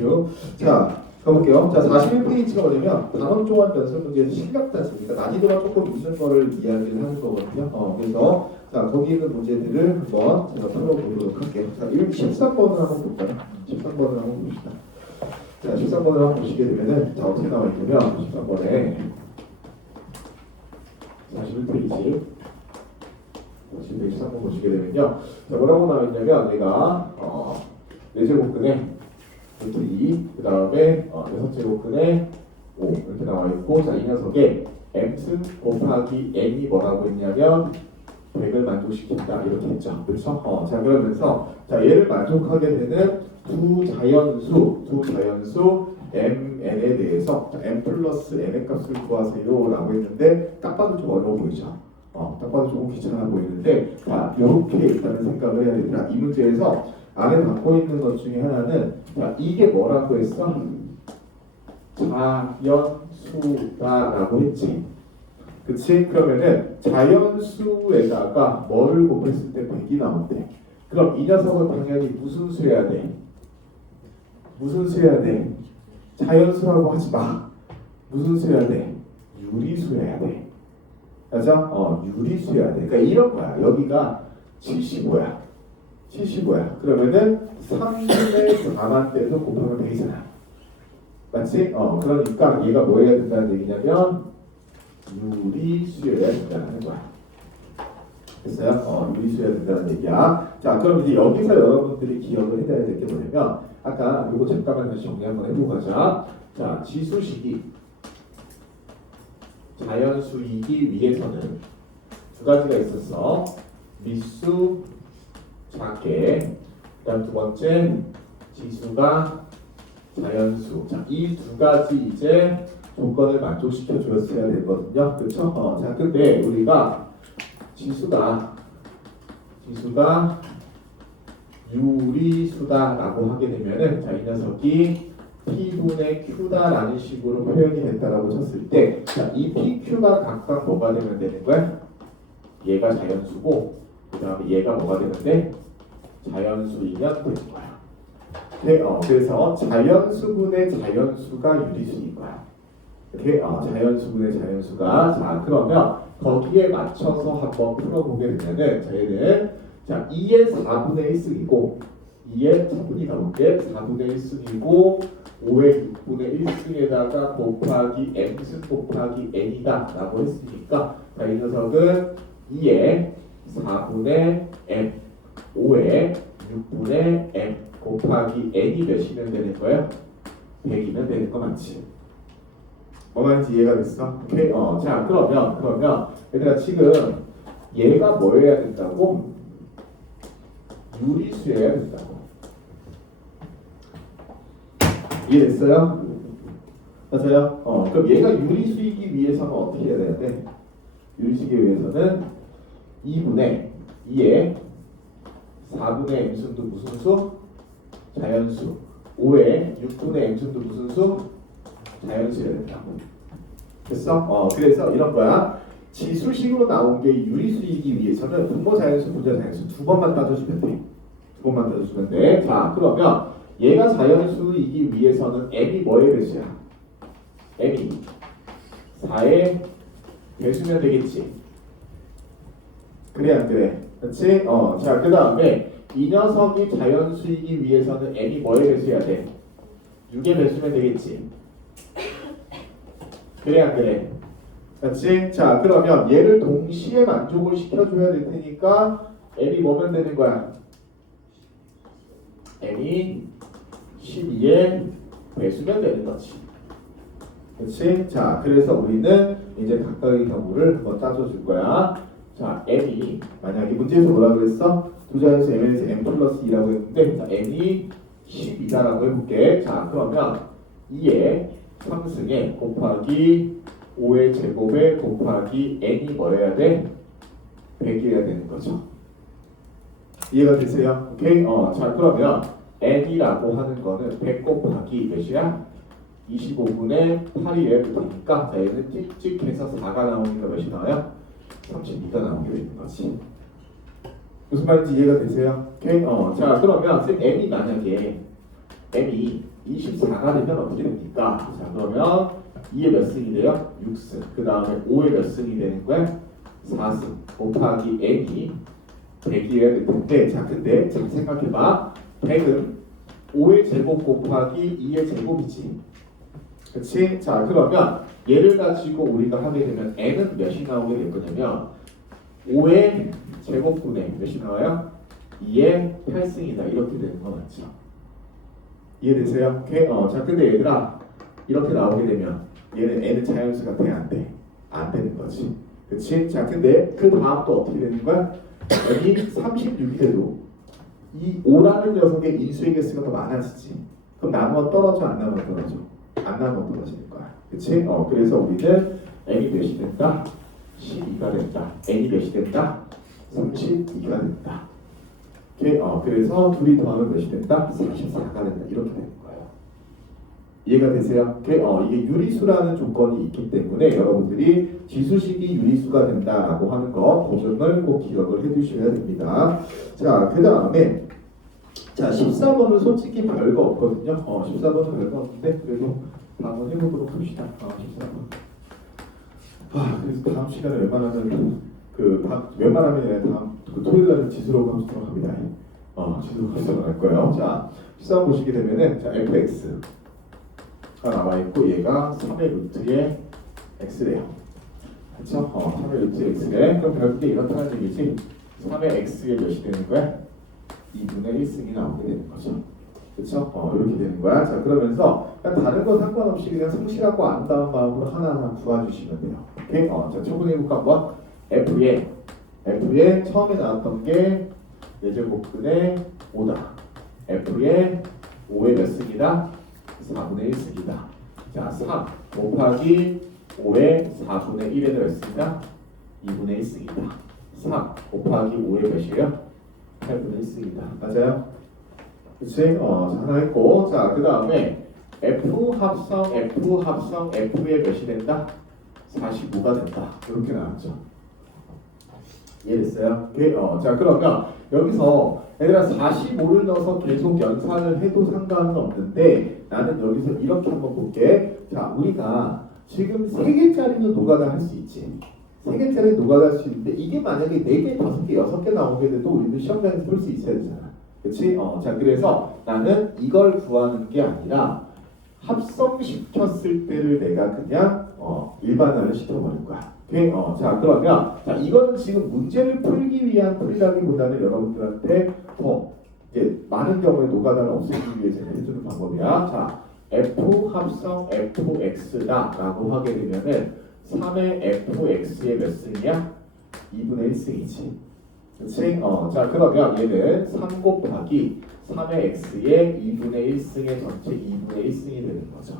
땡큐. 자, 가볼게요. 자, 41페이지가 뭐냐면 단원 조합 연습 문제에서 실력 단수. 그러니까 난이도가 조금 있는 거를 이야기를 하는 거거든요. 그래서 자, 거기 있는 문제들을 한번 제가 풀어보도록 할게요. 자, 13번을 한번 볼까요? 13번을 한번 봅시다. 자, 13번을 한번 보시게 되면은 자, 어떻게 나와 있냐면 13번에 41페이지 13번 보시게 되면요. 자, 뭐라고 나와 있냐면 얘가 4제곱근에 루트 2, 그 다음에 6제곱근에 5 이렇게 나와 있고, 자, 이 녀석에 m승 곱하기 n이 뭐라고 했냐면 100을 만족시킨다 이렇게 했죠. 그렇죠? 자, 그러면서 자, 얘를 만족하게 되는 두 자연수 mn에 대해서 m 플러스 n의 값을 구하세요 라고 했는데 딱 봐도 좀 어려워 보이죠? 딱 봐도 조금 귀찮아 보이는데, 자, 이렇게 일단은 생각을 해야 되더라. 이 문제에서 안에 갖고 있는 것 중에 하나는, 자, 이게 뭐라고 했어? 자연수다라고 했지. 그치? 그러면은 자연수에다가 뭐를 곱했을 때 100이 나온대. 그럼 이 녀석은 당연히 무슨 수해야 돼? 무슨 수해야 돼? 자연수라고 하지 마. 무슨 수해야 돼? 유리수해야 돼. 맞아? 유리수해야 돼. 그러니까 이런 거야. 여기가 75야. 75야. 그러면은 3분의 4만 떼서 곱하면 되잖아. 맞지? 그러니까 얘가 뭐 해야 된다는 얘기냐면 유리수여야 된다는 거야. 됐어요? 유리수여야 된다는 얘기야. 자, 그럼 이제 여기서 여러분들이 기억을 해야 될 게 뭐냐면, 아까 이거 잠깐만 다시 정리 한번 해보고 가자. 자, 지수식이 자연수이기 위해서는 두 가지가 있었어. 미수 작게, 그다음 두 번째 지수가 자연수. 자, 이 두 가지 이제 조건을 만족시켜 줬어야 되거든요. 그렇죠? 자, 근데 우리가 지수가 유리수다라고 하게 되면은, 자, 이 녀석이 P분의 Q다라는 식으로 표현이 됐다라고 쳤을 때, 자, 이 PQ가 각각 뭐가 되면 되는 거야? 얘가 자연수고, 그 다음에 얘가 뭐가 되면 돼? 자연수이면 되는 거야. 네, 그래서 자연수분의 자연수가 유리수인 거야. 이렇게 자연수분의 자연수가. 자, 그러면 거기에 맞춰서 한번 풀어보게 되면은 저희는 자, 2의 4분의 1승이고 2의 차분이 나올게 4분의 1승이고 5의 6분의 1승에다가 곱하기 m승 곱하기 n이다 라고 했으니까, 자, 이 녀석은 2의 4분의 m 5의 6분의 m 곱하기 n이 몇이면 되는 거야? 100이면 되는 거 맞지? 뭐 말인지 이해가 됐어? 오케이? 자, 그러면 얘들아, 지금 얘가 뭐 해야 된다고? 유리수여야 된다고. 이해됐어요? 맞아요? 그럼 얘가 유리수이기 위해서는 어떻게 해야 돼? 유리수이기 위해서는 2분의 2의 4분의 m승도 무슨 수? 자연수. 5의 6분의 m승도 무슨 수? 자연수여야 된다고. 됐어? 그래서 이런 거야. 지수식으로 나온 게 유리수이기 위해서는 분모 자연수, 분자 자연수 두 번만 따져주면 돼. 두 번만 따져주면 돼. 자, 그러면 얘가 자연수이기 위해서는 m이 뭐의 배수야? m이 4의 배수면 되겠지. 그래 안 그래? 그렇지? 자, 그 다음에 이 녀석이 자연수이기 위해서는 m이 뭐의 배수야 돼? 6의 배수면 되겠지. 그래 안 그래? 그렇지? 자, 그러면 얘를 동시에 만족을 시켜줘야 될 테니까 m이 뭐면 되는 거야? m이 12의 배수면 되는 거지. 그렇지? 자, 그래서 우리는 이제 각각의 경우를 한번 따져줄 거야. 자, m이 만약에 문제에서 뭐라 그랬어? 두 자연수 m에서 m 플러스 2라고 했는데, 자, m이 12다라고 해볼게. 자, 그러면 2의 3승에 곱하기 5의 제곱에 곱하기 n이 뭐여야 돼? 100이어야 되는 거죠. 이해가 되세요? 오케이? 자, 그러면 n이라고 하는 거는 100 곱하기 몇이야? 25분의 8이에 붙으니까, 자, 얘는 찍찍해서 4가 나오니까 몇이 나와요? 32가 나오게 되는 거지. 무슨 말인지 이해가 되세요? 오케이? 자, 그러면 m이 만약에 m이 24가 되면 어떻게 됩니까? 자, 그러면 2의 몇 승이 돼요? 6승. 그 다음에 5의 몇 승이 되는 거야? 4승. 곱하기 n이 100이어야 될 텐데, 자, 근데 잘 생각해봐. 100은 5의 제곱 곱하기 2의 제곱이지. 그치? 자, 그러면 얘를 가지고 우리가 하게 되면 n은 몇이 나오게 될 거냐면 5의 제곱분의 몇이 나와요? 2의 8승이다. 이렇게 되는 거 맞죠? 이해되세요? 오케이? 자, 근데 얘들아, 이렇게 나오게 되면 얘는 n은 자연수가 돼, 안 돼? 안 되는 거지. 그치? 자, 근데 그 다음 또 어떻게 되는 거야? 여기 36이 돼도 이 5라는 녀석의 인수의 개수가 더 많아지지. 그럼 나누어 떨어져, 안 나누어 떨어져? 안 나누어 떨어지는 거야. 그치? 그래서 우리는 n이 몇이 된다? 12가 된다. n이 몇이 된다? 32가 된다. 오케이? 그래서 둘이 더하면 몇이 된다? 44가 된다. 이렇게 되는 거예요. 이해가 되세요? 오케이? 이게 유리수라는 조건이 있기 때문에 여러분들이 지수식이 유리수가 된다라고 하는 거 고정을 꼭 기억을 해두셔야 됩니다. 자, 그 다음에 자, 14번은 솔직히 별거 없거든요. 14번은 별거 없는데 그래도 한번 해보도록 합시다. 14번. 그래서 다음 시간에 웬만하면 웬만하면 다음 토요일 날은 지수로 감수로 합니다. 지수로 감수로 할 거예요. 자, 14번 보시게 되면은 자, fx가 나와 있고 얘가 3의 루트의 x래요. 그렇죠? 3의 루트의 x래. 그럼 결국에 이렇다는 얘기지. 3의 x의 몇이 되는 거야? 2분의 1승이 나오게 되는 거죠. 그렇죠? 이렇게 되는 거야. 자, 그러면서 그냥 다른 거 상관없이 그냥 성실하고 아름다운 마음으로 하나하나 구해주시면 돼요. 오케이? 자, 처분해볼까 한번. F에 처음에 나왔던 게 예제곱근의 5다. F에 5의 몇 승이다? 4분의 1승이다. 자, 3 곱하기 5의 4분의 1에는 몇 승이다? 2분의 1승이다. 3 곱하기 5의 몇이에요? 8분의 1승이다. 맞아요? 그치? 하나 했고, 자, 그 다음에 F 합성 F의 몇이 된다? 45가 된다. 이렇게 나왔죠. 이해됐어요? 오케이? 자, 그러면 여기서 얘들아 45를 넣어서 계속 연산을 해도 상관은 없는데 나는 여기서 이렇게 한번 볼게. 자, 우리가 지금 3개짜리는 노가다 할 수 있지. 3개짜리 노가다 할 수 있는데 이게 만약에 4개, 5개, 6개 나오게 돼도 우리는 시험장에서 풀 수 있어야 되잖아. 그치? 자, 그래서 나는 이걸 구하는 게 아니라 합성시켰을 때를 내가 그냥 일반화를 시켜버릴 거야. 오케이? 자, 그러면 자, 이거는 지금 문제를 풀기 위한 풀이라기보다는 여러분들한테 더 이제 많은 경우에 노가다를 없애기 위해서 해주는 방법이야. 자, F 합성 fx다 라고 하게 되면은 3의 fx의 몇 승이야? 2분의 1승이지. 그치? 자, 그러면 얘는 3 곱하기 3의 x의 2분의 1승의 전체 2분의 1승이 되는 거죠.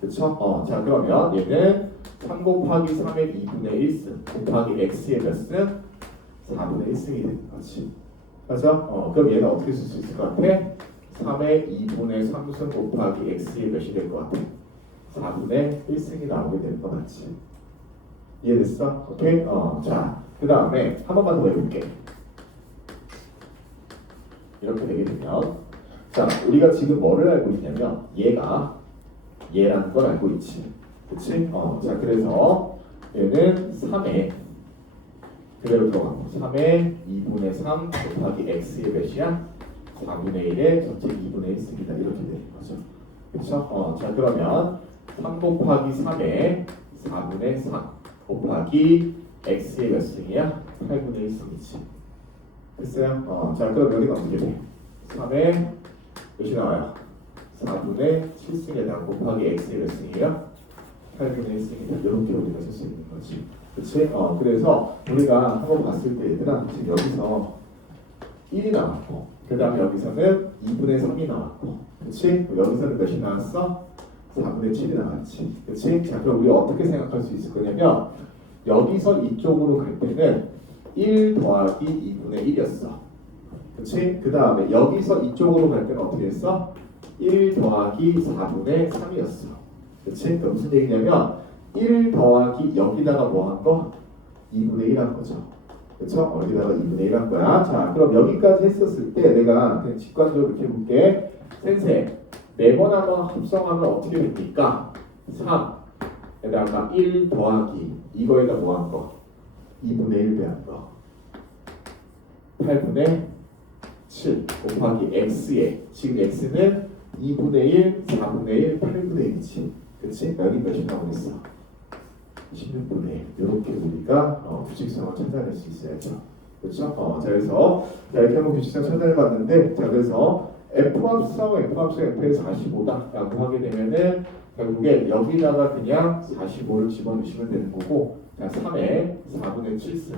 그쵸? 자, 그러면 얘는 3 곱하기 3의 2분의 1승 곱하기 x의 몇 승? 4분의 1승이 되는 거지. 맞아? 그럼 얘는 어떻게 쓸 수 있을 것 같아? 3의 2분의 3승 곱하기 x의 몇이 될 것 같아? 4분의 1승이 나오게 되는 거 맞지? 이해됐어? 오케이? 자, 그 다음에 한 번만 더 해볼게. 이렇게 되게 되면 자, 우리가 지금 뭐를 알고 있냐면 얘라는 걸 알고 있지. 그치? 자, 그래서 얘는 3의 그대로 들어가고 3의 2분의 3 곱하기 x의 몇이야? 4분의 1의 전체 2분의 1승이다. 이렇게 되는 거죠. 그쵸? 자, 그러면 3 곱하기 3의 4분의 3 곱하기 x의 몇 승이야? 8분의 1승이지. 됐어요? 자, 그럼 여기는 어떻게 돼? 3의 몇이 나와요? 4분의 7승에다가 곱하기 x의 몇 승이에요? 8분의 1승이다. 이렇게 우리가 쓸 수 있는 거지. 그치? 그래서 우리가 한번 봤을 때 얘들아 지금 여기서 1이 나왔고 그 다음에 여기서는 2분의 3이 나왔고 그치? 여기서는 몇이 나왔어? 4분의 7이 나왔지. 그치? 자, 그럼 우리 어떻게 생각할 수 있을 거냐면 여기서 이쪽으로 갈 때는 1 더하기 2분의 1이었어. 그치? 그 다음에 여기서 이쪽으로 갈 때는 어떻게 했어? 1 더하기 4분의 3이었어. 그치? 그 무슨 얘기냐면 1 더하기 여기다가 뭐 한 거? 2분의 1 한 거죠. 그쵸? 여기다가 2분의 1 한 거야. 자, 그럼 여기까지 했었을 때 내가 그냥 직관적으로 이렇게 해볼게. 센세 4번 한번 합성하면 어떻게 됩니까? 3에다가 1 더하기 이거에다 뭐 한 거? 2분의 1 배한 거 8분의 7 곱하기 x에 지금 x는 2분의 1, 4분의 1, 8분의 1이지 그치? 여기 몇이 나오겠어? 16분의 1 이렇게 우리가 규칙성을 찾아낼 수 있어야죠 그렇죠? 자 그래서 이렇게 한번 규칙성 찾아내봤는데 자 그래서 F합성 F의 45다 라고 하게 되면은 결국에 여기다가 그냥 45를 집어넣으시면 되는 거고 자 3에 4분의 7승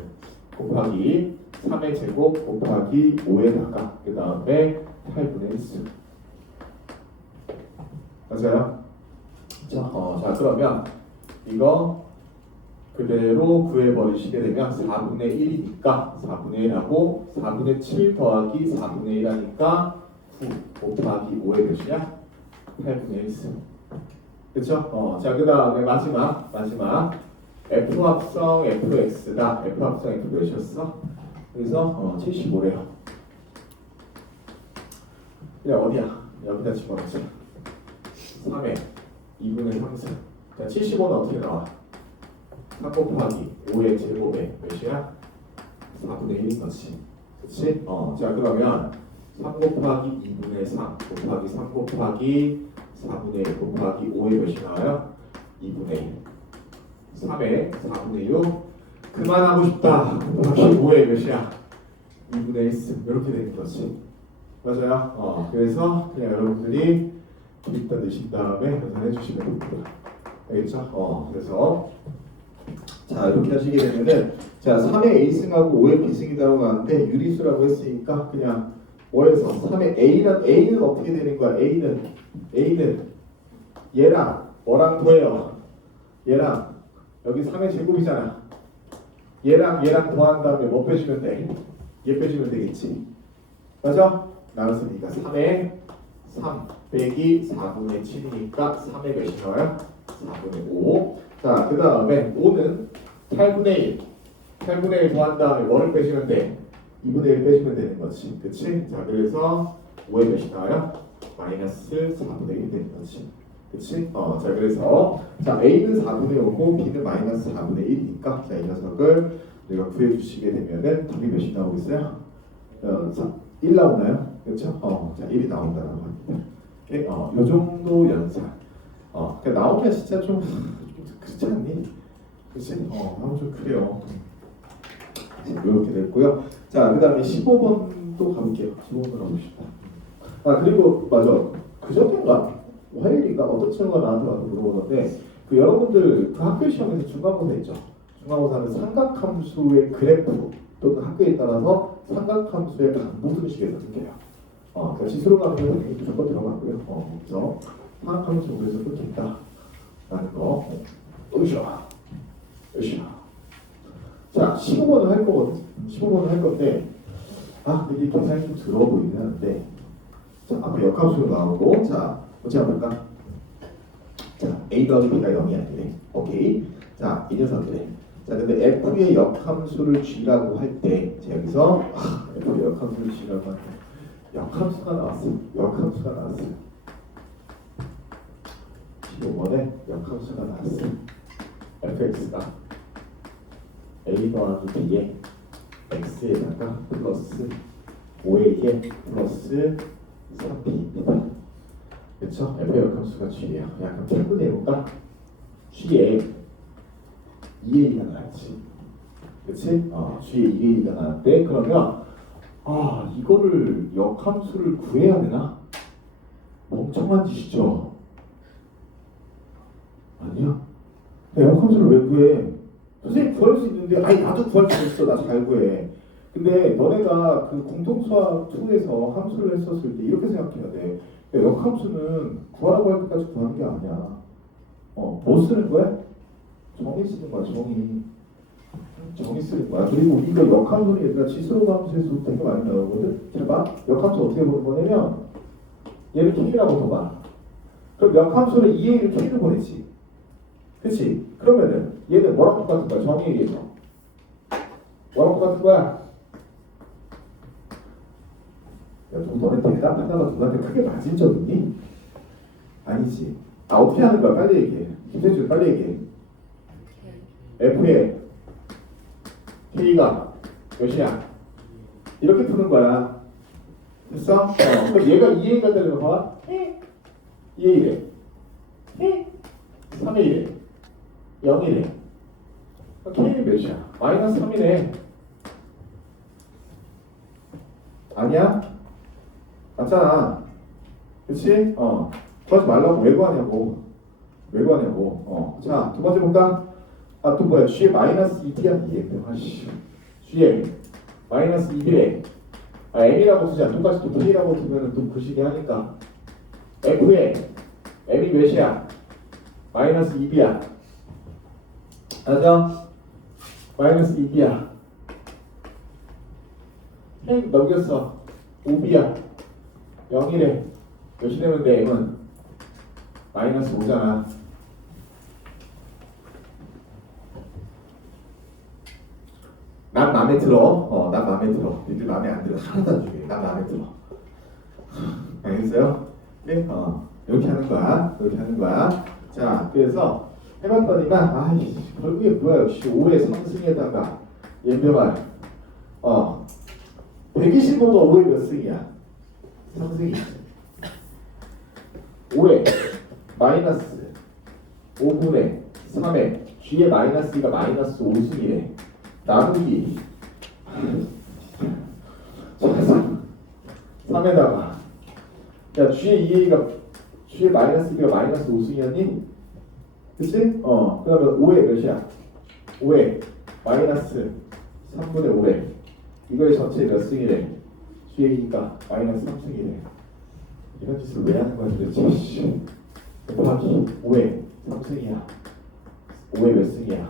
곱하기 3의 제곱 곱하기 5에다가 그 다음에 8분의 1승 맞아요? 자 그러면 이거 그대로 구해버리시게 되면 4분의 1이니까 4분의 1하고 4분의 7 더하기 4분의 1 하니까 9 곱하기 5의 몇이야? 8분의 1승 그쵸? 자 그 다음에 마지막 F합성 Fx다 F합성 F 몇이었어? 그래서 75래요 그냥 어디야? 여기다 집어넣자 3에 2분의 3승 자 75는 어떻게 나와? 3 곱하기 5의 제곱에 몇이야? 4분의 1인 거지 그치? 자 그러면 3 곱하기 2분의 3 곱하기 3 곱하기 4분의 1 곱하기 5의 몇이 나와요? 2분의 1 3에 4분의 6 그만하고 싶다 곱하기 5의 몇이야? 2분의 1승 이렇게 되는 거지 맞아요? 그래서 그냥 여러분들이 일단 넣으신 다음에 계산해 주시면 됩니다 알겠죠? 그래서 자 이렇게 하시게 되면은 자 3의 A승하고 5의 B승이라고 하는데 유리수라고 했으니까 그냥 뭐에서 3의 A는 어떻게 되는 거야? A는 얘랑 뭐랑 더해요? 얘랑 여기 3의 제곱이잖아 얘랑 더한 다음에 뭐 빼주면 돼? 얘 빼주면 되겠지 맞아? 나눴으니까 3의 3 빼기 4분의 7이니까 3의 몇이 나와요? 4분의 5 자, 그 다음에 5는 8분의 1 더한 다음에 뭐를 빼시면 돼? 2분의 1 빼시면 되는 거지 그치? 자, 그래서 5의 몇이 나와요? 마이너스 4분의 1이 되는 거지 그치? 자, 그래서 자 A는 4분의 5고 B는 마이너스 4분의 1이니까 자, 이 녀석을 우리가 구해주시게 되면은 답이 몇이 나오겠어요? 1 나오나요? 그렇죠? 자, 1이 나온다라고 합니다 이 정도 연산 그러니까 나오면 진짜 좀 그렇지 않니? 그치? 나오면 좀 그래요 이렇게 됐고요 자, 그 다음에 15번도 가볼게요 15번 가봅시다 그리고 맞아 그저께인가? 화요일인가? 어떤 친구가 나한테 와서 물어보는데 그 여러분들 그 학교 시험에서 중간고사 있죠? 중간고사는 삼각함수의 그래프 또는 학교에 따라서 삼각함수의 반복수식에서 끊겨요 그러니까 시스로 가는 경우는 무조건 들어가고요 그래서 삼각함수 그래서 끊긴다 라는 거 으쌰 자 15번을 할 거거든 15번을 할 건데 이게 계산이 좀 들어 보이긴 하는데 자 앞에 역함수로 나오고 자 어찌 해볼까 자 A 더하기 B가 0이 아니래 오케이 자 이 녀석이래 자 근데 F의 역함수를 G라고 할 때 여기서 F의 역함수를 G라고 할 때 역함수가 나왔어 15번에 역함수가 나왔어 fx가 a 더하기 b에 x에다가 플러스 5에 플러스 3b입니다 그쵸? f의 역함수가 g예요 그럼 결분해볼까? g에 2a가 나왔지 그치? g에 2a가 나왔대 그러면 이거를 역함수를 구해야 되나? 멍청한 짓이죠. 아니야. 역함수를 왜 구해? 선생님 구할 수 있는데, 나도 구할 수 있어. 나 잘 구해. 근데 너네가 그 공통수학 2에서 함수를 했었을 때 이렇게 생각해야 돼. 역함수는 구하라고 할 때까지 구하는 게 아니야. 뭐 쓰는 거야? 정의 쓰는 거야, 정의 쓰는 거야. 그리고 이거 역함수는 얘들아 지수로 함수에서 되게 많이 나오거든. 잘 봐. 역함수 어떻게 보는 거냐면 얘를 K라고 둬봐. 그럼 역함수는 2A를 K로 보내지. 그치? 그러면은 얘는 뭐랑 똑같은 거야? 정의에 의해서. 뭐랑 똑같은 거야? 야, 너네 대답하다가 누구한테 크게 맞은 적 있니? 아니지. 어떻게 하는 거야? 빨리 얘기해. 김태준 빨리 얘기해. F에 K가 몇이야? 이렇게 푸는 거야. 됐어? 그럼 얘가 2A가 되려면 봐봐. 2A래. 3A래. 0이래. K는 몇이야? 마이너스 3이네. 아니야? 맞잖아. 그치? 구하지 말라고. 왜 구하냐고. 왜 구하냐고. 자, 두 번째 볼까? 또 뭐야? G에 마이너스 2B야. G에 마이너스 2B래. M이라고 쓰자. 똑같이 또 K라고 쓰면 또 부시게 하니까. F에 M이 몇이야? 마이너스 2B야. 알죠? 마이너스 2B야. K 넘겼어. 5B야. 0이래. 몇이 되면 돼? M은 마이너스 5잖아. 난 마음에 들어. 난 마음에 들어. 니들 마음에 안 들어. 하나도 안 중요해. 난 마음에 들어. 알겠어요? 네? 이렇게 하는 거야. 이렇게 하는 거야. 자, 그래서 해봤더니만 결국에 뭐야? 역시 5의 상승에다가 얘네말 125가 5의 몇 승이야? 상승이 5의 마이너스 5분의 3의 G의 마이너스 2가 마이너스 5승이래. 나누기 3에다가 야 G의 2A가 G의 마이너스 2가 마이너스 5승이었니? 그치? 그러면 5의 몇이야? 5의 마이너스 3분의 5래. 이거의 전체 몇 승이래? G의 2가 마이너스 3승이래. 이런 짓을 왜 하는 거야 도대체? 곱하기 5의 3승이야. 5의 몇 승이야?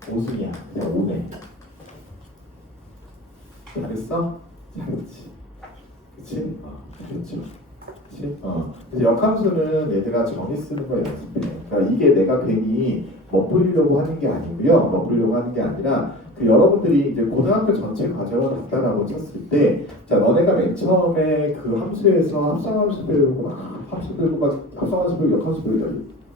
5승이야. 그냥 5네. 잘했어? 잘했지. 그치? 잘했죠. 그치? 그래서 역함수는 얘들아 정의 쓰는 거 연습해. 그러니까 이게 내가 괜히 멋부리려고 하는 게 아니고요. 멋부리려고 하는 게 아니라 여러분들이 이제 고등학교 전체 과정을 간단하고 쳤을 때, 자 너네가 맨 처음에 그 함수에서 합성함수 배우고 합수 배우고 합성함수 배우고 역함수 배우고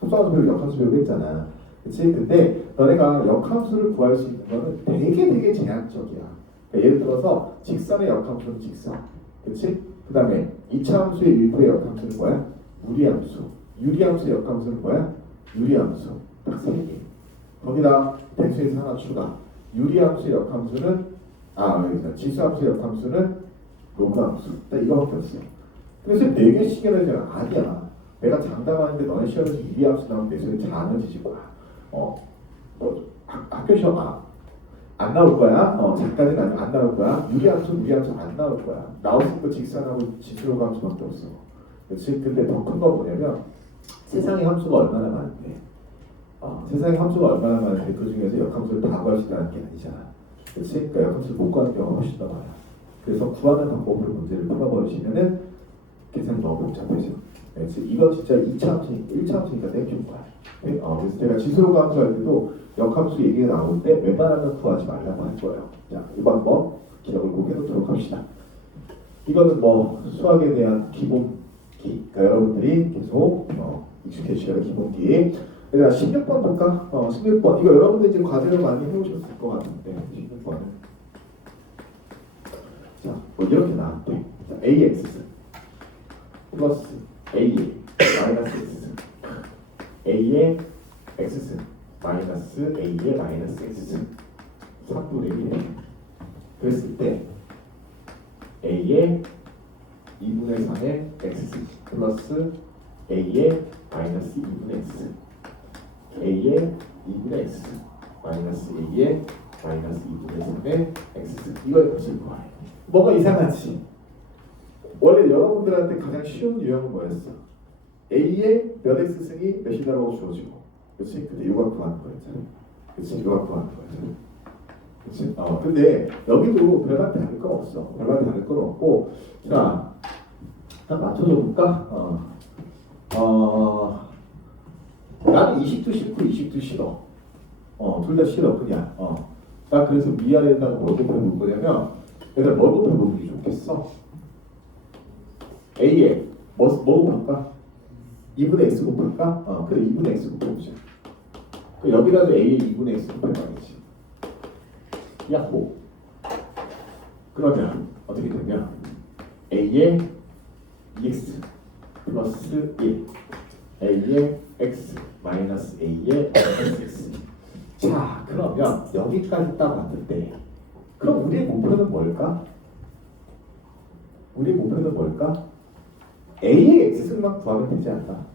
합성함수 배우고 역함수 배우고 했잖아. 그치? 근데 너네가 역함수를 구할 수 있는 거는 되게 제한적이야. 그러니까 예를 들어서 직선의 역함수는 직선. 그치? 그 다음에 2차 함수의 일부의 역함수는 뭐야? 무리함수. 유리함수의 역함수는 뭐야? 유리함수. 딱 3개. 거기다 대수에서 하나 추가. 유리함수의 역함수는 지수함수의 역함수는 로그함수. 딱 이거밖에 없어. 그래서 4개씩 해야 되잖아. 아니야. 내가 장담하는데 너네 시험에서 유리함수 나오면 내 소리 잘 안 뒤질 거야. 학교 시험 안 나올 거야. 작가는 안 나올 거야. 유리함수 안 나올 거야. 나올 수 있고 직선하고 지수로 함수밖에 없어. 그렇지? 근데 더 큰 거 뭐냐면 세상에 함수가 얼마나 많은데 세상에 함수가 얼마나 많은데 그 중에서 역함수를 다 구할 수 있다는 게 아니잖아. 그렇지? 그러니까 역함수를 못 구하는 경우가 훨씬 더 많아. 그래서 구하는 방법으로 문제를 풀어버리시면은 계산이 너무 복잡해져. 그래서 이건 진짜 2차 함수니까 1차 함수니까 땡큐인 거야. 그래서 제가 지수로 함수할 때도 역함수 얘기가 나올 때 웬만하면 구하지 말라고 할 거예요. 자, 이 방법 기억을 꼭 해놓도록 합시다. 이거는 뭐 수학에 대한 기본기. 그러니까 여러분들이 계속 익숙해지셔야 기본기. 내가 16번 볼까? 16번. 이거 여러분들 지금 과제를 많이 해오셨을 것 같은데 16번은 자, 뭐 이렇게 나왔대. 자, AX 플러스 A의 마이너스 X A의 X 마이너스 A의 마이너스 X 3분의 1 그랬을 때 A의 2분의 3의 X 플러스 A의 마이너스 2분의 X A의 2분의 X 마이너스 A의 마이너스 2분의 3의 X 이걸 보실 거야. 뭐가 이상하지? 원래 여러분들한테 가장 쉬운 유형은 뭐였어? A의 몇 X승이 몇이다라고 주어지고 그렇지? 근데 이거 갖고 하는 거였잖아. 그렇지? 이거 갖고 하는 거였잖아. 그렇지? 근데 여기도 별반 다를 건 없어. 별반 다를 건 없고 자, 딱 맞춰줘 볼까? 나는 이식도 싫고 이식도 싫어. 둘 다 싫어 그냥. 나 그래서 위아래에다가 뭘 곱해볼 거냐면 얘들 뭘 곱해보는 게 좋겠어? A에 뭐 곱할까? 2분의 x 곱할까? 그래 2분의 x 곱해보자. 여기라도 a의 2분의 x 곱할 거겠지. 야호. 그러면 어떻게 되냐? a의 x 플러스 1 a의 x 마이너스 a의 x. 자 그러면 여기까지 딱 왔는데 그럼 우리의 목표는 뭘까? 우리의 목표는 뭘까? a의 x승만 구하면 되지 않나?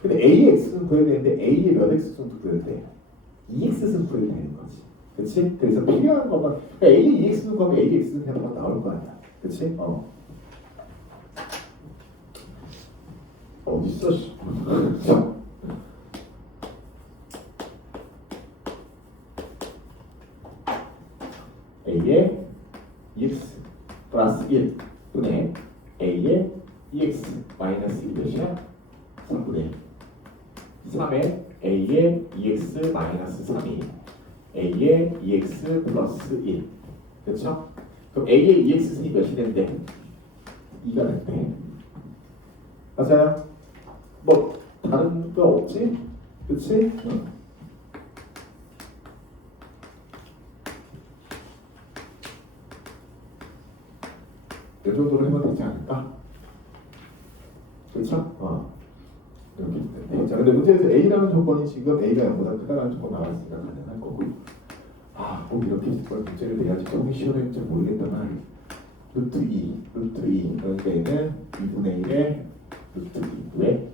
근데 a의 x승 구해야 되는데 a의 몇 x승도 구해야 돼? 2x승 구해야 되는 거지. 그치? 그래서 필요한 것만 그러니까 a의 2x승 구하면 a의 x승 그냥 막 나올 거 아니야. 그치? 어딨어? a의 x 플러스 1 분의 a의 ex 마이너스 1 몇이야? 3분의 3의 a의 ex 마이너스 3이 a의 ex 플러스 1 그렇죠? 그럼 a의 ex승이 몇이 된대? 2가 된대. 맞아요? 뭐 다른 거 없지? 그치? 응. 이 정도로 해도 되지 않을까? 그렇죠? 이렇게 되는데 자 근데 문제에서 A라는 조건이 지금 A가 0보다 크다라는 조건 나왔으니까 가능할 거고 꼭 이렇게 문제를 내야지 조금 시원할지 모르겠다만 루트 2 그러니까 얘는 2분의 1에 루트 2 왜?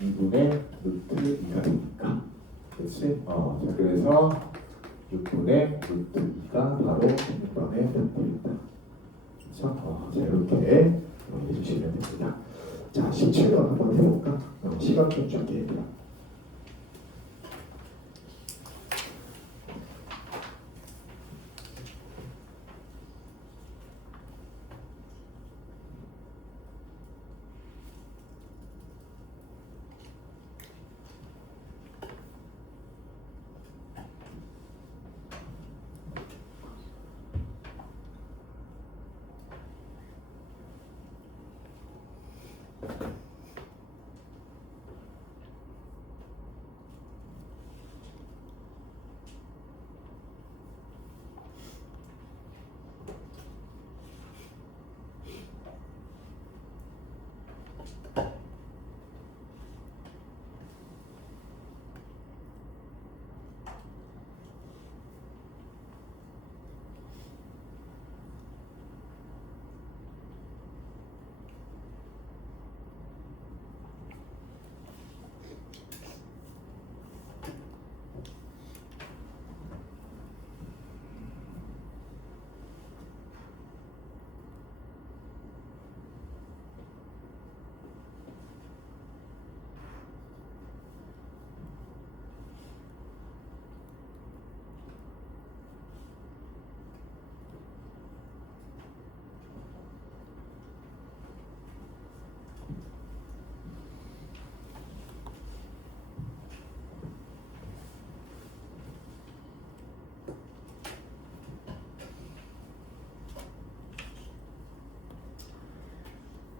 2분의 루트 2가 되니까 그렇지? 자 그래서 6분의 루트 2가 바로 16번의 답입니다. 그렇죠? 자 이렇게 해주시면 됩니다. 자 17번 한번 해볼까? 시간 좀 줄게 얘들아.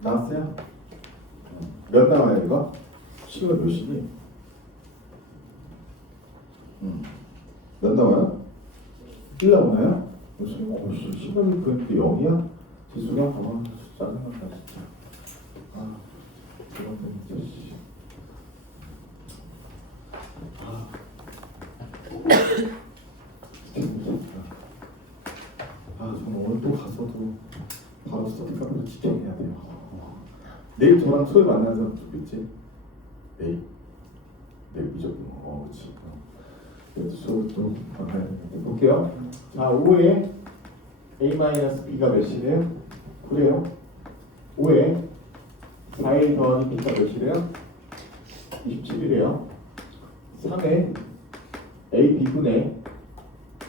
나왔어요? 몇 나와요 이거? 시간 몇 시니? 몇 나와요? 1 나오나요? 시간이 그런데 0이야? 지수가? 짜증난다 진짜. 이런 거 진짜 저는 오늘 또 가서도 바로 스터디카를 집중해야 돼요. 내일 저랑 토요일 만나는 사람 좀 있지? 내일 무조건 그렇지. 그래서 수업을 좀 가야 되는데 볼게요. 자 5에 a-b가 몇이래요? 그래요. 5에 4a 더하기 b가 몇이래요? 27이래요. 3에 a b분의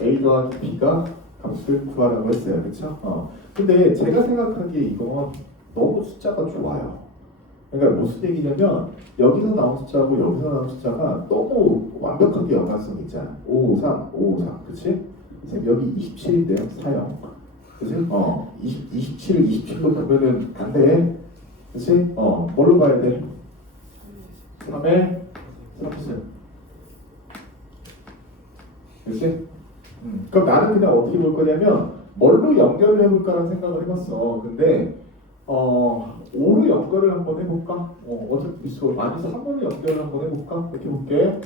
a 더하기 b가 값을 구하라고 했어요. 그렇죠? 근데 제가 생각하기에 이건 너무 숫자가 좋아요. 그러니까 무슨 얘기냐면 여기서 나온 숫자하고 여기서 나온 숫자가 너무 완벽하게 연관성이 있잖아. 553, 553, 그렇지? 여기 27인데요, 4형. 그치? 27을 27로 보면은 안 돼. 그치? 뭘로 봐야 돼? 3의 3승. 그렇지? 그럼 나는 그냥 어떻게 볼 거냐면 뭘로 연결을 해볼까라는 생각을 해봤어. 근데 5로 연결을 한번 해볼까? 어차피 비슷하고 많이 3으로 연결을 한번 해볼까? 이렇게 볼게.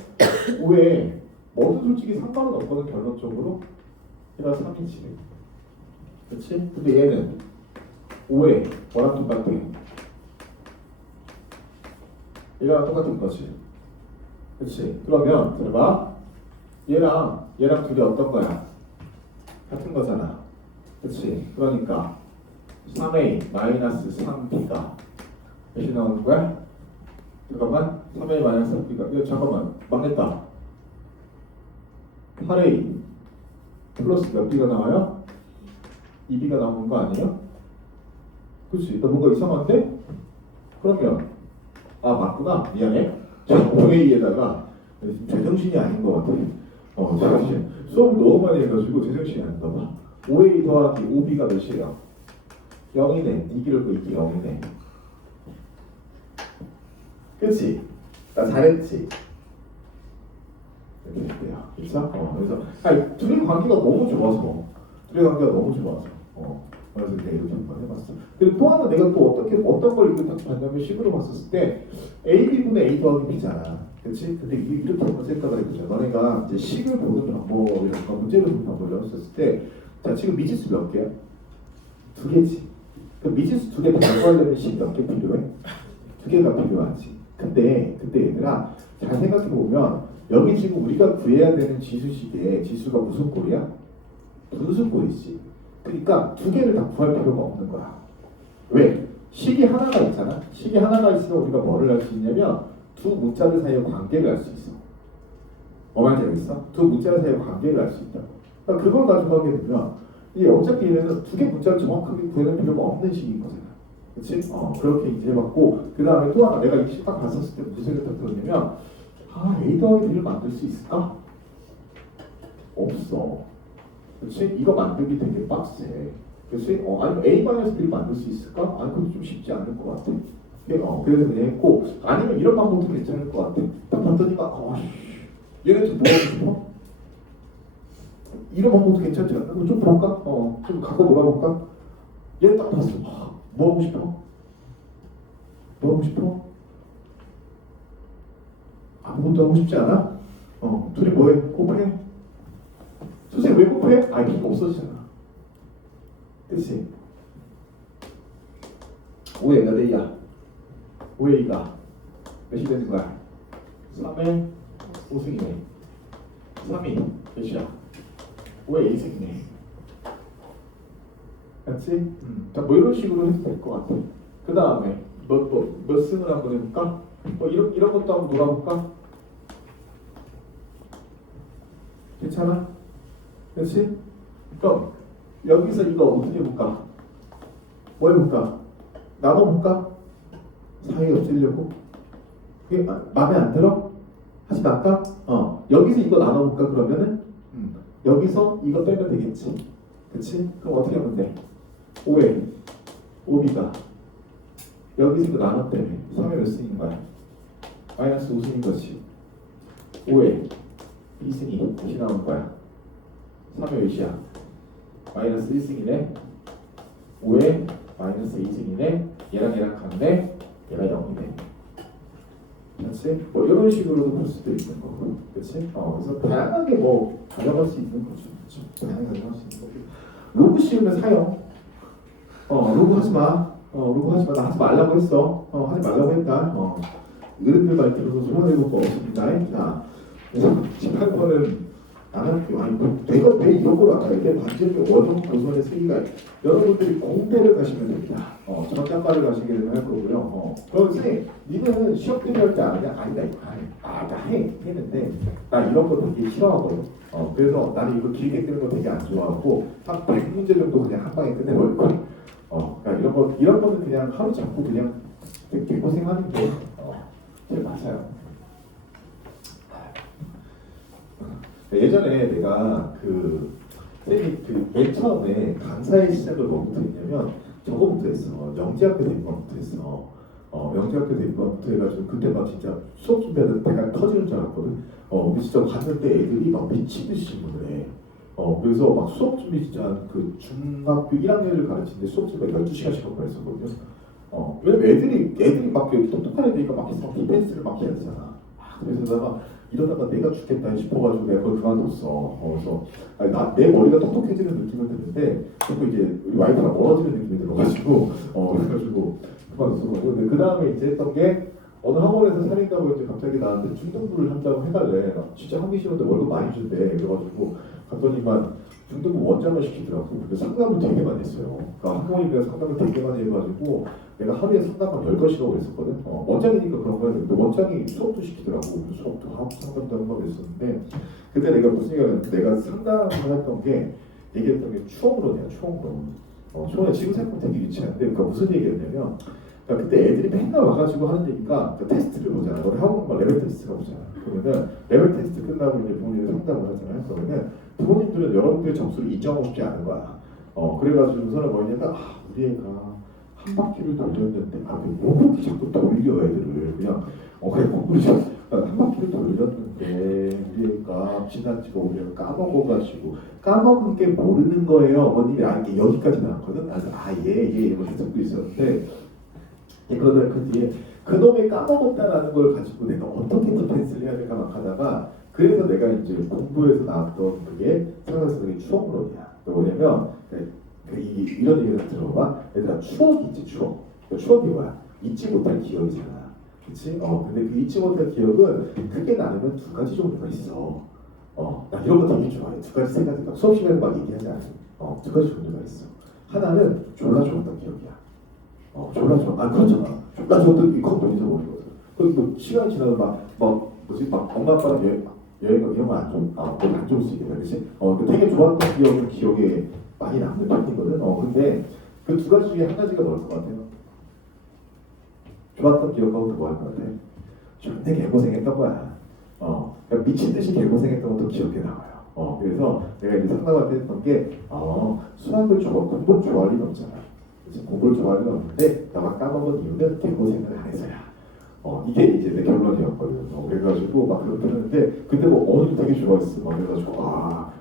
5에 뭐든 솔직히 상관은 없거든 결론적으로. 얘가 3이지. 그렇지? 근데 얘는 5에 뭐랑 똑같아? 얘랑 똑같은 거지. 그렇지? 그러면 들어봐. 얘랑 둘이 어떤 거야? 같은 거잖아. 그렇지? 그러니까 3a 마이너스 3b가 몇이 나오는 거야? 잠깐만. 3a 마이너스 3b가 이거 잠깐만 망했다. 8a 플러스 몇 b가 나와요? 2b가 나오는 거 아니에요? 그렇지? 나 뭔가 이상한데? 그러면 맞구나. 미안해. 저 5a에다가 제정신이 아닌 것 같아. 제정신. 수업을 너무 많이 해가지고 제정신이 아닌가 봐. 5a 더하기 5b가 몇이에요? 0이네. 이 기록도 이게 0이네. 그치? 나 잘했지? 이렇게 돼요. 그쵸? 그래서 둘의 관계가 너무 좋아서 그래서 내가 이렇게 한번 해봤어. 그리고 또 하나 내가 또 어떤 걸 이렇게 딱 봤냐면 식으로 봤었을 때 AB분의 A 더하기 B잖아. 그렇지? 근데 이렇게 한번 생각을 해보자. 너네가 이제 식을 보는 방법이랄까 문제를 보는 방법을 했었을 때 자 지금 미지수 몇 개야? 2개지. 그 미지수 2개 다 구하려면 식 몇 개 필요해? 2개가 필요하지. 근데 얘들아 잘 생각해보면 여기 지금 우리가 구해야 되는 지수식에 지수가 무슨 꼴이야? 분수꼴이지. 그러니까 2개를 다 구할 필요가 없는 거야. 왜? 식이 하나가 있잖아. 식이 하나가 있으면 우리가 뭐를 할 수 있냐면 두 문자들 사이의 관계를 알 수 있어. 뭐 말인지 알겠어? 두 문자들 사이의 관계를 알 수 있다. 그러니까 그걸 가지고 하게 되면 이게 어차피 얘네는 2개 문자를 정확하게 구해낼 필요가 없는 식인 거잖아. 그렇지? 그렇게 이제 해봤고 그 다음에 또 하나 내가 이 식 딱 봤었을 때 무슨 생각이 들었냐면 A 더하기 B를 만들 수 있을까? 없어. 그렇지? 이거 만들기 되게 빡세. 그렇지? 아니면 A-B를 만들 수 있을까? 아니 그것도 좀 쉽지 않을 것 같아. 그래서 그냥 했고 아니면 이런 방법도 괜찮을 것 같아. 딱 봤더니까 얘네 좀 뭐 하고 싶어? 이런 방법도 괜찮지 않나? 좀 볼까? 좀 갖고 놀아볼까? 얘 딱 봤어. 뭐 하고 싶어? 뭐 하고 싶어? 아무것도 하고 싶지 않아? 둘이 뭐해? 곱해? 선생님 왜 곱해? B가 없어지잖아. 그치? 5의 몇 A야? 5의 A가 몇이 되는 거야? 3의 5승이네. 3이 몇이야? 5의 2승이네. 맞지? 자, 뭐 이런 식으로 해도 될 것 같아. 그 다음에 몇 승을 한번 해볼까? 이런 것도 한번 놀아볼까? 괜찮아? 그렇지? 그럼 여기서 이거 어떻게 해볼까? 뭐 해볼까? 나눠볼까? 사이 없애려고? 그게 마음에 안 들어? 하지 말까? 여기서 이거 나눠볼까 그러면은? 여기서 이거 빼면 되겠지. 그치? 그럼 어떻게 하면 돼? 5에 5b가 여기서 이거 나눴다며 3의 몇 승인 거야? 마이너스 5승인 거지. 5에 2승이 다시 나온 거야. 3의 몇이야? 마이너스 1승이네. 5에 마이너스 2승이네. 얘랑 같네. 얘가 0이네. 그렇지? 뭐 이런 식으로도 볼 수도 있는 거고. 그렇지? 그래서 다양하게 뭐 가져갈 수 있는 거죠. 그렇죠? 다양하게 가져갈 수 있는 거고. 로그 씌우면 사용. 로그 하지 마. 로그 하지 마. 나 하지 말라고 했어. 하지 말라고 했다. 어른들 발표로도 소원해볼 거 없습니다. 자, 그래서 18번은 나는 내가 왜 이런 걸 알아야 돼? 반지의 원형 고선의 세기가 여러분들이 공대를 가시면 됩니다. 전장과를 가시게 되면 할 거고요. 그런데 니는 시험 대비할 때 아니냐? 아니다. 나 했는데 나 이런 거 되게 싫어하거든. 그래서 나는 이거 길게 끄는 거 되게 안 좋아하고 한 100문제 정도 그냥 한 방에 끝내버릴 거야. 그러니까 이런 거는 그냥 하루 잡고 그냥 되게 고생하는 게 제일 맞아요. 예전에 내가 쌤이 맨 처음에 강사의 시작을 뭐부터 했냐면 저거부터 했어. 영재학교 된 거부터 했어. 영재학교 대입부터 해가지고 그때 막 진짜 수업 준비하다 대가 터지는 줄 알았거든. 근데 진짜 갔는데 애들이 막 미친 듯이 질문을 해. 그래서 막 수업 준비 진짜 그 중학교 1학년을 가르치는데 수업 준비 12시간씩 하고 그랬었거든요. 왜냐면 애들이 막 이렇게 똑똑한 애들이니까 막 계속 디펜스를 막 해야 되잖아. 그래서 내가 이러다가 내가 죽겠다 싶어가지고 내가 그걸 그만뒀어. 그래서 내 머리가 똑똑해지는 느낌을 드는데 자꾸 이제 우리 와이프랑 멀어지는 느낌이 들어가지고 그래가지고 그만뒀어. 근데 그 다음에 이제 했던 게 어느 학원에서 살인다고 이제 갑자기 나한테 중등부를 한다고 해달래. 진짜 하기 싫은데 월급 많이 준대. 그래가지고 갔더니만 중등부 원장을 시키더라고. 근데 상담을 되게 많이 했어요. 그러니까 학부모님들이 상담을 되게 많이 해가지고 내가 하루에 상담만 10건씩하고 있었거든. 원장이니까 그런 거야. 근데 원장이 수업도 시키더라고. 수업도 하고 상담도 하고 그랬었는데 그때 내가 무슨 얘기를 내가 상담을 했던 게 얘기했던 게 추억론이야. 추억론. 추억론 지금 생각하면 되게 유치한데 그러니까 무슨 얘기였냐면 그러니까 그때 애들이 맨날 와가지고 하는 얘기가 그 테스트를 보잖아. 우리 학원만 레벨 테스트가 오잖아. 그러면은 레벨 테스트 끝나고 이제 부모님들 상담을 하잖아요. 그러면은 부모님들은 여러분들의 점수를 인정하고 싶지 않은 거야. 그래가지고서는 뭐냐면 우리 애가 한 바퀴를 돌렸는데 왜 그렇게 자꾸 돌려 애들을 그냥 공부를 한 바퀴를 돌렸는데 우리 애가 지나치고 우리 애가 까먹어가지고 까먹은 게 모르는 거예요. 어머님이 이게 여기까지 나왔거든. 그래서 얘 이렇게 듣고 있었는데 그러다 그 뒤에 그놈의 까먹었다라는 걸 가지고 내가 어떻게 디펜스를 해야 될까 막 하다가 그래서 내가 이제 공부에서 나왔던 그게 상상성의 추억론이야. 뭐냐면 이런 얘기를 들어봐. 얘들아 추억이 있지 추억. 추억이 뭐야? 잊지 못할 기억이잖아. 그렇지? 근데 그 잊지 못할 기억은 크게 나누면 두 가지 종류가 있어. 나 이런 거 되게 좋아해. 두 가지 세 가지 수업 시간에 막 얘기하지 않아. 두 가지 종류가 있어. 하나는 졸라 좋았던 기억이야. 졸라 좋아. 그렇잖아. 졸라 좋았던 이 컴퓨터 잊어버리거든. 그리고 시간 지나면 막 엄마 아빠랑 여행 이런 거안 좋을 수 있겠다, 그렇지? 되게 좋았던 기억은 기억에 많이 남는 편이거든. 근데 그 두 가지 중에 한 가지가 뭘 것 같아요? 좋았던 기억하고 또 뭐 할 것 같아? 존나 개고생했던 거야. 그러니까 미친 듯이 개고생했던 것도 기억에 남아요. 그래서 내가 이제 상담할 때 했던 게 공부를 좋아할 리는 없잖아. 그래서 공부를 좋아할 리는 없는데 나만 까먹은 이유는 개고생을 안 해서야. 이게 이제 내 결론이었거든. 그래가지고 막 그렇게 하는데 그때 뭐 어머니 되게 좋아했어. 그래가지고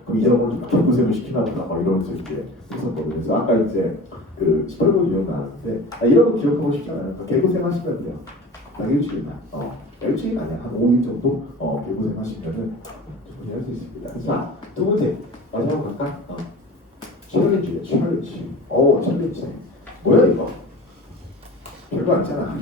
그럼 이제 오늘 개고생을 시키나 보다 막 이러면서 이제 했었거든. 그래서 아까 이제 그 18번 유형 나왔는데 이런 거 기억하고 싶지 않아요. 개고생 하시면 돼요. 딱 일주일만. 일주일 아니야. 한 5일 정도 개고생 하시면은 충분히 할 수 있습니다. 자, 두 번째 마지막으로 갈까? 챌린지예요. 챌린지. 뭐야 이거? 별거 아니잖아.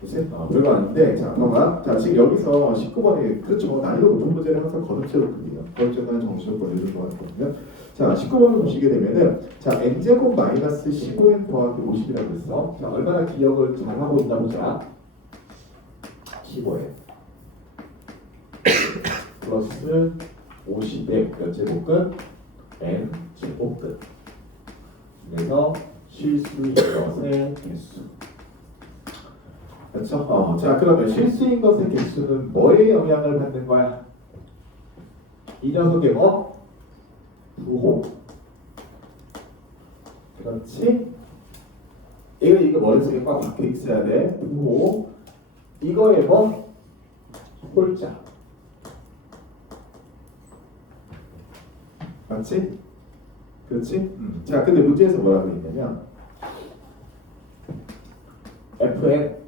그치? 별거 아닌데, 자, 봐봐. 자, 지금 여기서 19번에, 그렇죠. 난이도 높은 문제를 항상 거듭체로 큽니다. 거듭체는 정시조건 예를 들어왔거든요. 자, 19번을 보시게 되면은, 자, n제곱 마이너스 15n 더하기 50이라고 했어. 자, 얼마나 기억을 잘하고 있나 보자. 15n. 플러스 50의 몇 제곱근? n 제곱근. 그래서 실수인 것의 개수. 그렇죠? 자, 그러면 실수인 것의 개수는 뭐에 영향을 받는 거야? 이 녀석의 뭐? 부호. 그렇지? 이거 머릿속에 꽉 박혀 있어야 돼. 부호. 이거의 뭐? 홀자. 맞지? 그렇지? 자, 근데 문제에서 뭐라고 했냐면 fn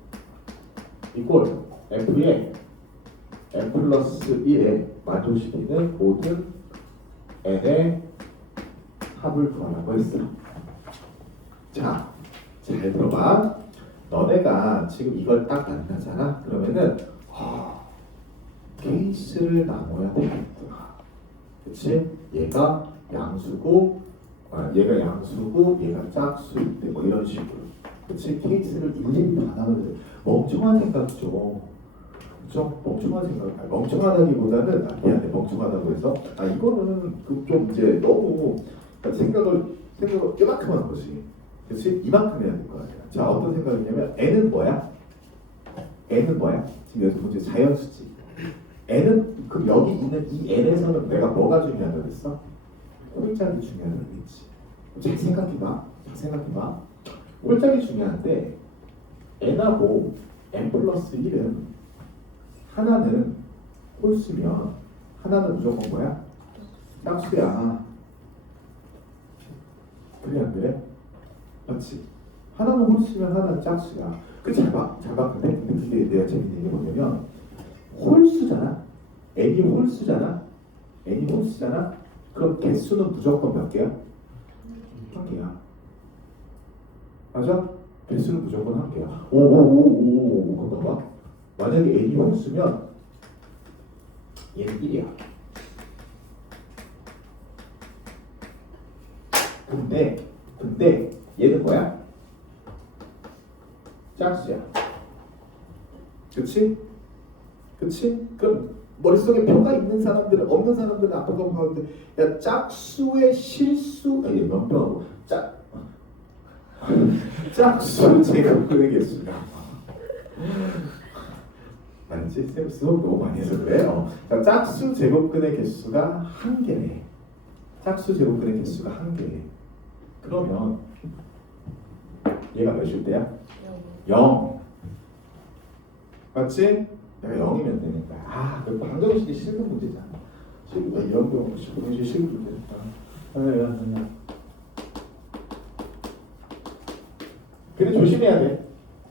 이꼴 f의 n 플러스 1에 만족시키는 모든 n의 합을 구하라고 했어. 자, 잘 들어봐. 너네가 지금 이걸 딱 만나잖아. 그러면은 케이스를 나눠야 되겠구나. 그치? 얘가 양수고 얘가 짝수일 때 뭐 이런 식으로. 그치? 케이스를 일일이 다 나눠야 돼. 멍청한 생각이죠. 그렇죠? 멍청하다기보다는 미안해. 멍청하다고 해서 이거는 그 좀 이제 너무 생각을 이만큼 하는 거지. 그렇지? 이만큼 해야 될 거 아니야. 자, 어떤 생각이냐면 n은 뭐야? 지금 여기서 문제 자연수지. n은 그럼 여기 있는 이 n에서는 내가 뭐가 중요하다고 했어? 홀짝이 중요하다고 했지. 잘 생각해봐. 홀짝이 중요한데 n하고 n 플러스 1은 하나는 홀수면 하나는 무조건 뭐야? 짝수야. 그래 안 그래? 맞지? 하나는 홀수면 하나는 짝수야. 그 잘 봐. 근데 그게 내가 재밌는 게 뭐냐면 홀수잖아. n이 홀수잖아. 그럼 개수는 무조건 몇 개야? 한 개야. 맞아? 개수는 무조건 한 개야. 오. 그거 봐. 만약에 n이 홀수면 얘는 1이야. 근데 얘는 뭐야? 짝수야. 그치? 그럼 머릿속에 표가 있는 사람들은 없는 사람들은 아까 보는데 야 짝수의 실수 아니 명표하고 짝수 제곱근의 개수가 맞지? 쌤 수업 너무 많이 해서 그래요. 짝수 제곱근의 개수가 한 개네. 짝수 제곱근의 개수가 한 개네. 그러면 얘가 몇일 때야? 0. 맞지? 내가 0이면 되는 거야. 아, 그 방정식이 실근 문제잖아. 이런 경우 방정식이 실근 문제잖아. 근데 조심해야 돼.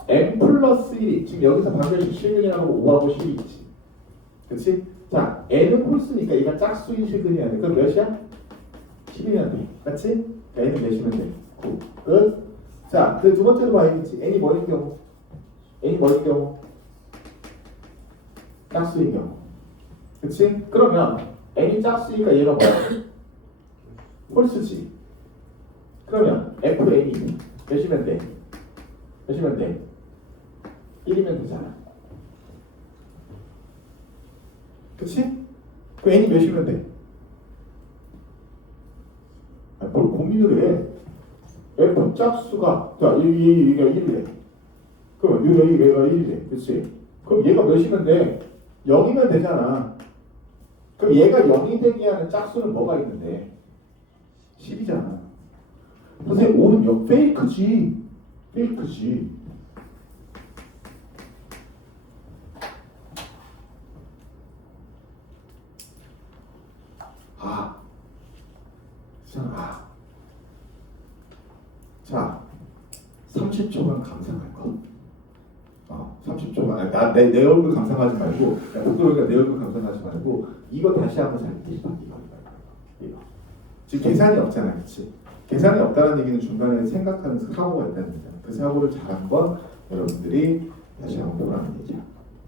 n 플러스 1이 지금 여기서 방정식 실근이라고 5하고 10이 있지. 그치? 자, n은 홀수니까 얘가 짝수인 실근이야 돼. 그럼 몇이야? 10이면 돼. 맞지? n은 몇이면 돼? 9. 끝. 자, 그 두 번째로 봐야겠지. n이 뭐인 경우? 짝수인 경우. 그치? 그러면 n이 짝수니까 얘가 뭐야? 홀수지. 그러면 fn이 몇이면 돼? 1이면 되잖아. 그치? 그 n이 몇이면 돼? 뭘 고민을 해? f 짝수가 자 얘가 1이래. 그럼 얘가 1이래. 그치? 그럼 얘가 몇이면 돼? 0이면 되잖아. 그럼 얘가 0이 되게 하는 짝수는 뭐가 있는데? 10이잖아. 선생님 5는 페이크지. 자, 30초간 감상할 거. 30초간. 내 얼굴 감상하지 말고, 부끄러우니까 내 얼굴 감상하지 말고, 이거 다시 한번 잘 해봐. 이거. 지금 계산이 없잖아, 그렇지? 계산이 없다는 얘기는 중간에 생각하는 사고가 있다는 얘기잖아. 그 사고를 잘 한번 여러분들이 다시 한번 보라는 얘기야.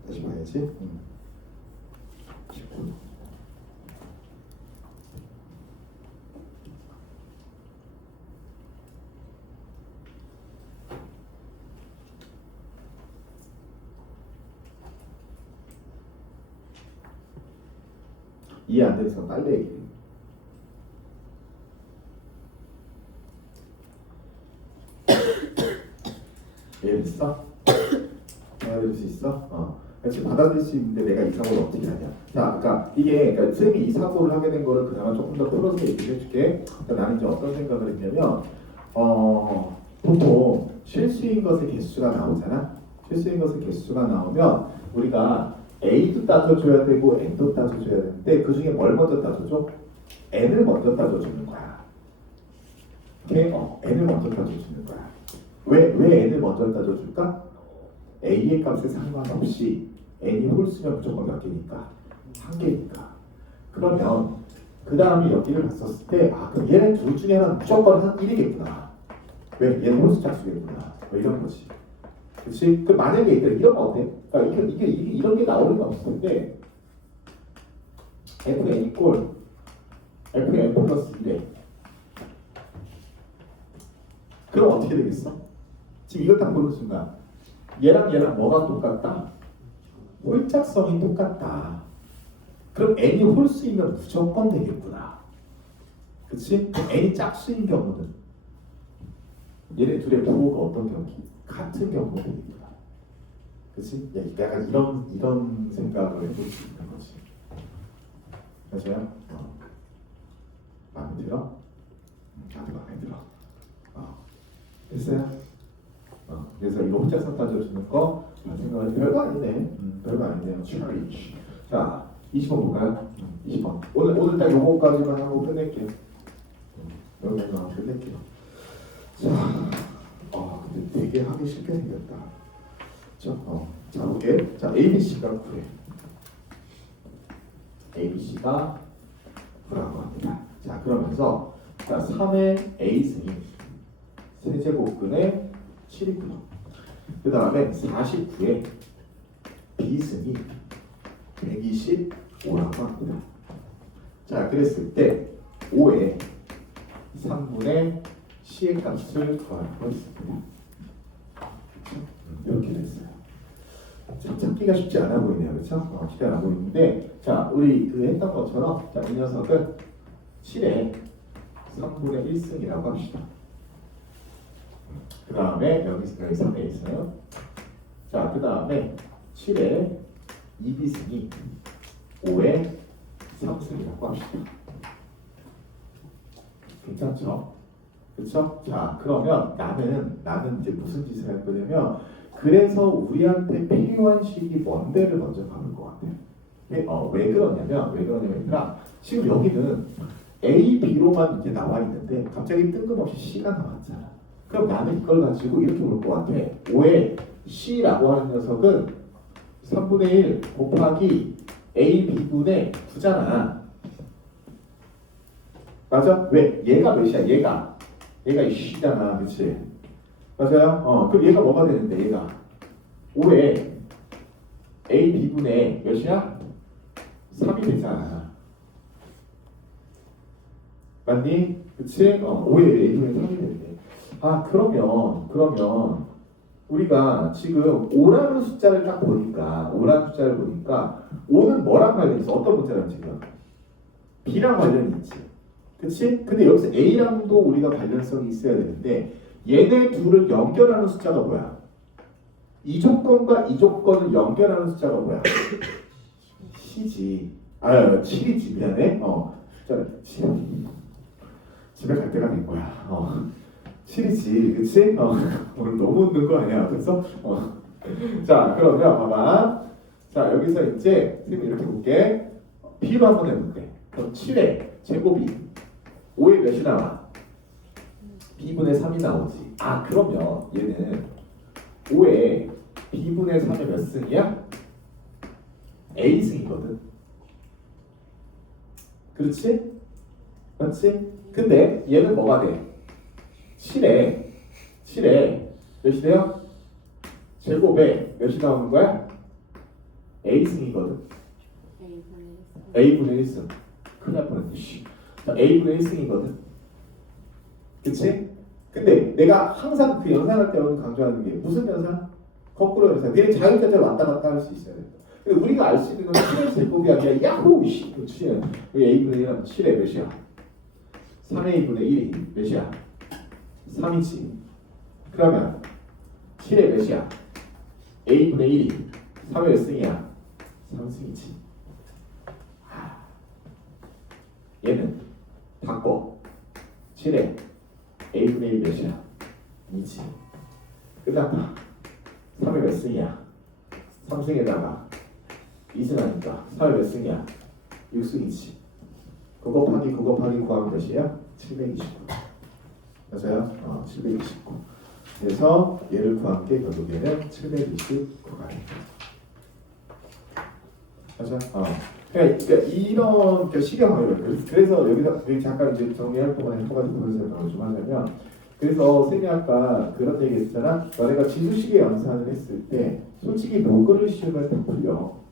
다시 봐야지. 19. 이해 안 돼서 빨리 얘기해. 이해됐어? 받아들일 수 있어? 그렇지, 받아들일 수 있는데 내가 이 사고를 어떻게 하냐? 자, 그러니까 이게 쌤이 이 사고를 하게 된 거를 그나마 조금 더 풀어서 얘기를 해줄게. 그러니까 나는 이제 어떤 생각을 했냐면, 보통 실수인 것의 개수가 나오잖아. 실수인 것의 개수가 나오면 우리가 A도 따져줘야 되고 N도 따져줘야 되는데 그 중에 뭘 먼저 따져줘? N을 먼저 따져주는 거야. 오케이? N을 먼저 따져주는 거야. 왜 N을 먼저 따져줄까? A의 값에 상관없이 N이 홀수면 무조건 몇 개니까? 한 개니까. 그러면 그 다음에 여기를 봤었을 때 그럼 얘네 둘 중에 하나는 무조건 한 1이겠구나. 왜? 얘는 홀수 짝수겠구나. 뭐 이런 거지. 그렇지? 그 만약에 이런 거 어때? 그러니까 이게 이런 게 나오는 건 없을 텐데 fn 이꼴 fn 플러스 1에 그럼 어떻게 되겠어? 지금 이걸 딱 보는 순간 얘랑 뭐가 똑같다? 홀짝성이 똑같다. 그럼 n이 홀수이면 무조건 되겠구나. 그치? n이 짝수인 경우는 얘네 둘의 부호가 어떤 경우? 같은 경우가 되겠구나. 그치? 약간 이런 생각을 해볼 수 있는 거지. 맞아요? 마음에 들어? 나도 마음에 들어. 됐어요? 그래서 이거 혼자서 따져주는 거 생각하면 별거 아니네. 별거 아니네요. charge. 자, 20번 볼까요? 20번. 오늘 딱 요거까지만 하고 끝낼게요. 여기만 하고 끝낼게요. 자, 근데 되게 하기 쉽게 생겼다. 자, 볼게. 자, ABC가 9에. ABC가 9라고 합니다. 자, 그러면서 자, 3의 A승이 세제곱근의 7이고요. 그 다음에 49의 B승이 125라고 합니다. 자, 그랬을 때 5의 3분의 C의 값을 구하라고 했습니다. 이렇게 됐어요. 참 찾기가 쉽지 않아 보이네요. 그렇죠? 쉽지 않아 보이는데 자, 우리 그 했던 것처럼 자, 이 녀석은 7의 3분의 1승이라고 합시다. 그 다음에 여기 3에 있어요. 자, 그 다음에 7의 2비승이 5의 3승이라고 합시다. 괜찮죠? 그렇죠? 자, 그러면 나는 이제 무슨 짓을 할 거냐면 그래서 우리한테 필요한 식이 뭔데를 먼저 가볼 것 같아요. 왜 그러냐면 지금 여기는 A, B로만 이제 나와 있는데 갑자기 뜬금없이 C가 나왔잖아. 그럼 나는 이걸 가지고 이렇게 볼 것 같아. 5의 C라고 하는 녀석은 3분의 1 곱하기 A, B분의 9잖아. 맞아? 왜? 얘가 몇이야? 얘가 이 C잖아. 그치? 맞아요? 그럼 얘가 뭐가 되는데 얘가 5의 A, B분의 몇이야? 3이 되잖아. 맞니? 그치? 5의 A분의 3이 되는데 그러면 우리가 지금 5라는 숫자를 딱 보니까 5는 뭐랑 관련이 있어? 어떤 문자랑 지금? B랑 관련이 있지. 그치? 근데 여기서 A랑도 우리가 관련성이 있어야 되는데 얘네 둘을 연결하는 숫자가 뭐야? 이 조건과 이 조건을 연결하는 숫자가 뭐야? C지. 7이지. 미안해. 집에 갈 때가 된 거야. 7이지. 그치? 오늘 너무 웃는 거 아니야? 그래서 자, 그러면 봐봐. 자, 여기서 이제 선생님 이렇게 볼게. B로 한번 해볼게. 그럼 7의 제곱이 5의 몇이 나와? B분의 3이 나오지. 그러면 얘는 5의 B분의 3의 몇 승이야? A승이거든. 그렇지? 맞지? 근데 얘는 뭐가 돼? 7에 몇이 돼요? 제곱에 몇이 나오는 거야? A승이거든. A분의 1승. 큰일 날 뻔했네. 자, A분의 1승이거든. 그치? 근데 내가 항상 그 연산할 때 강조하는 게 무슨 연산? 거꾸로 연산. 얘는 자유자재로 왔다 갔다 할 수 있어야 된다. 근데 우리가 알 수 있는 건 7의 제곱이 아니라 야호! 씨! 그치? 여기 A분의 1하면 7의 몇이야? 3A분의 1이 몇이야? 3이지. 그러면 7의 몇이야? A분의 1이 3의 몇 승이야? 3승이지. 얘는 바꿔. 7에 A분의 1 몇이야? 2지. 끝났다. 3의 몇 승이야? 3승에다가 2승 하니까 3의 몇 승이야? 6승이지. 그거 곱하기 구하면 몇이야? 729. 맞아요? 729. 그래서 얘를 구한 게 결국에는 729가 됩니다. 맞아? 그러니까 이런 식의 방법이에요. 그래서 여기 잠깐 이제 정리할 동안에 한 가지 더 설명을 좀 하자면, 그래서 선생님이 아까 그런 얘기 했잖아. 너네가 지수식의 연산을 했을 때 솔직히 로그를 씌우면 다 풀려.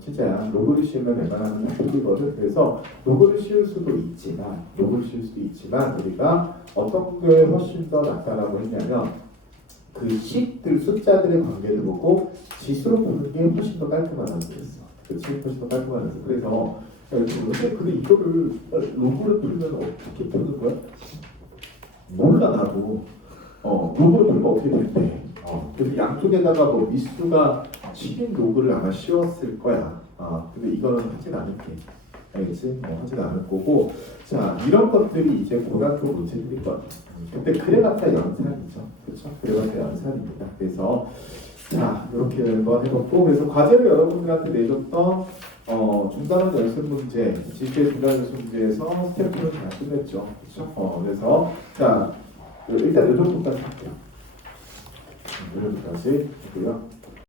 진짜야. 로그를 씌우면 웬만하면 다 풀리거든. 그래서 로그를 씌울 수도 있지만 우리가 어떤 게 훨씬 더 낫다라고 했냐면 그 식들 숫자들의 관계를 보고 지수로 푸는 게 훨씬 더 깔끔하다고 그랬어. 그치? 훨씬 더 깔끔하다고. 그래서 근데 이거를 로그를 풀면 어떻게 푸는 거야? 몰라 나도. 로그를 풀면 어떻게 될때. 그래서 양쪽에다가 뭐 미수가 7인 로그를 아마 씌웠을 거야. 근데 이거는 하진 않을게. 알겠지? 하지는 않을 거고. 자, 이런 것들이 이제 고등학교 문제들일 거야. 근데 그래봤자 연산이죠. 그렇죠? 그래봤자 연산입니다. 그래서 자, 이렇게 한번 해봤고, 그래서 과제로 여러분들한테 내줬던 중간원 연습 문제, 지수의 중간원 연습 문제에서 스태프는 다 끝냈죠. 그렇죠? 그래서 자, 일단 이 정도까지 할게요. 이 정도까지 하고요.